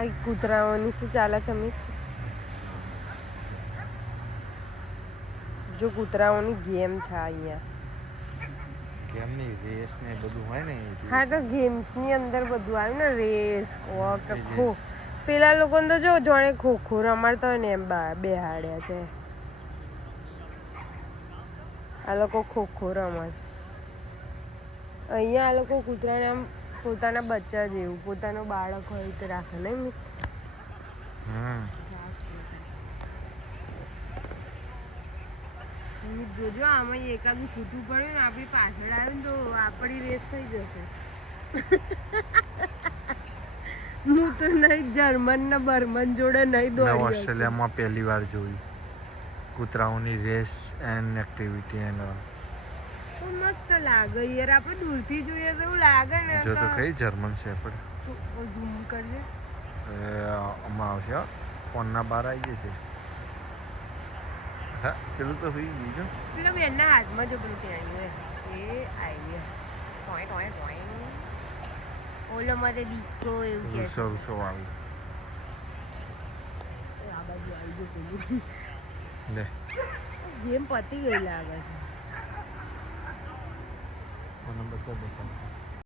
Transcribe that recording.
આ કૂતરાઓની શું ચાલે છે અમિત? જો કૂતરાઓની ગેમ છે અહીંયા. ગેમની રેસ ને બધું હોય ને. હા તો ગેમ્સની અંદર બધું આવ્યું ને, રેસ વોક ખો. પેલા લોકોને તો જો જાણે ખોખો રમાડતા હોય ને એમ બેહાડ્યા છે. આ લોકો ખોખો રમે છે. અહીંયા આ લોકો કૂતરાને આમ પોતાના બચ્ચા જેવું, પોતાનું બાળક હોય તે રાખે નહીં. જોજો આમાં એકાદું છૂટું પડ્યું ને આપણી પાછળ આવ્યું ને તો આપણી રેસ થઈ જશે. હું તો નહીં જર્મન ને બર્મન જોડે નહીં દોડી. ઓસ્ટ્રેલિયામાં પહેલી વાર જોયું કૂતરાઓની રેસ એન્ડ એક્ટિવિટી એન્ડ મસ્ત લાગે યાર. આપણે દૂરથી જોઈએ તો એવું લાગે ને. જો તો કઈ જર્મન છે આપણે તો ઝૂમ કરજે. હમણાં આવશે ફોનના બહાર આવી જશે. હા પેલું તો હોઈ ગયું. પેલા બેનના હાથમાં જો પેલું ત્યાં આવ્યું એ આવી ગયા. Toy toy toy. ઓલો મારે દીકો એવું કે રૂસો આવી. આ બાજુ આવી ગયું પેલું. લે ગેમ પતી ગઈ લાગે છે. નંબર તો બતાવ.